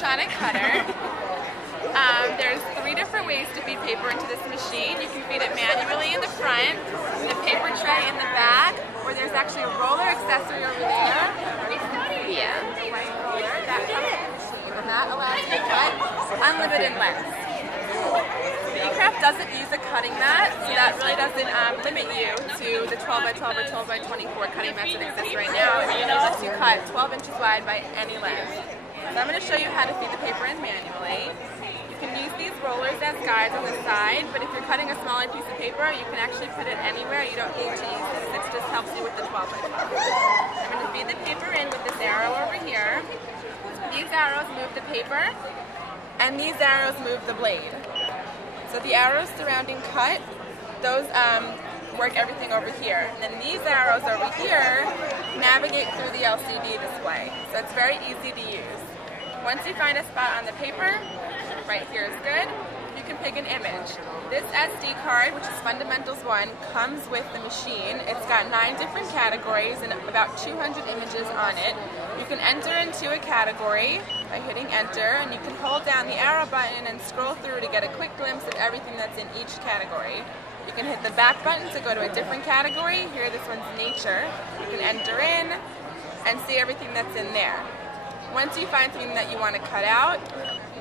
electronic cutter. There's 3 different ways to feed paper into this machine. You can feed it manually in the front, the paper tray in the back, or there's actually a roller accessory over there. Yeah. The white roller that comes with the machine, and that allows you to cut unlimited lengths. The eCraft doesn't use a cutting mat, so that really doesn't limit you to the 12 by 12 or 12 by 24 cutting mats that exist right now. It lets you cut 12 inches wide by any length. So I'm going to show you how to feed the paper in manually. You can use these rollers as guides on the side, but if you're cutting a smaller piece of paper, you can actually put it anywhere. You don't need to use this. This just helps you with the 12 by 12. I'm going to feed the paper in with this arrow over here. These arrows move the paper, and these arrows move the blade. So the arrows surrounding cut, those work everything over here. And then these arrows over here navigate through the LCD display. So it's very easy to use. Once you find a spot on the paper, right here is good, you can pick an image. This SD card, which is Fundamentals 1, comes with the machine. It's got 9 different categories and about 200 images on it. You can enter into a category by hitting enter, and you can hold down the arrow button and scroll through to get a quick glimpse of everything that's in each category. You can hit the back button to go to a different category. Here, this one's nature. You can enter in and see everything that's in there. Once you find something that you want to cut out,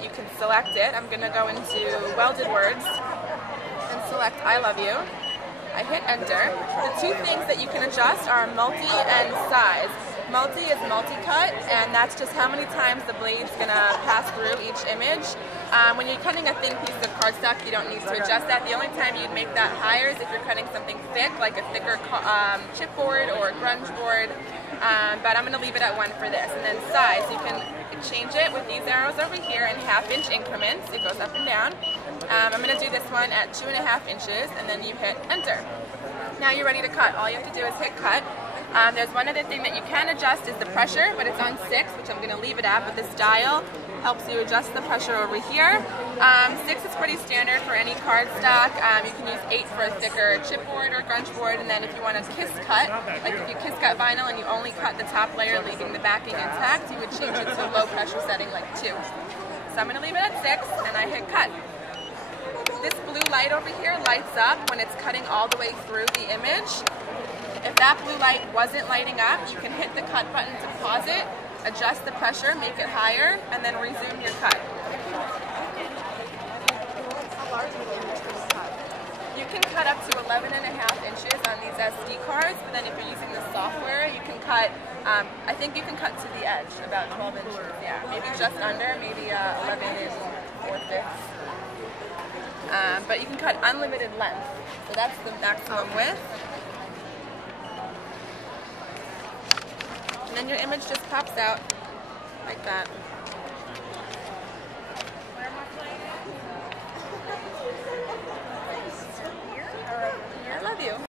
you can select it. I'm going to go into welded words and select I love you. I hit enter. The 2 things that you can adjust are multi and size. Multi is multi-cut, and that's just how many times the blade's going to pass through each image. When you're cutting a thin piece of cardstock, you don't need to adjust that. The only time you'd make that higher is if you're cutting something thick, like a thicker chipboard or a grunge board. But I'm going to leave it at 1 for this. And then size, you can change it with these arrows over here in 1/2-inch increments. It goes up and down. I'm going to do this one at 2.5 inches, and then you hit enter. Now you're ready to cut. All you have to do is hit cut. There's one other thing that you can adjust is the pressure, but it's on 6, which I'm going to leave it at, but this dial helps you adjust the pressure over here. 6 is pretty standard for any cardstock. You can use 8 for a thicker chipboard or grunge board, and then if you want to kiss cut, like if you kiss cut vinyl and you only cut the top layer leaving the backing intact, you would change it to a low pressure setting like 2. So I'm going to leave it at 6, and I hit cut. This blue light over here lights up when it's cutting all the way through the image. If that blue light wasn't lighting up, you can hit the cut button to pause it, adjust the pressure, make it higher, and then resume your cut. You can cut up to 11.5 inches on these SD cards, but then if you're using the software, you can cut, I think you can cut to the edge, about 12 inches, yeah. Maybe just under, maybe 11 4/5. But you can cut unlimited length, so that's the maximum width. And then your image just pops out like that.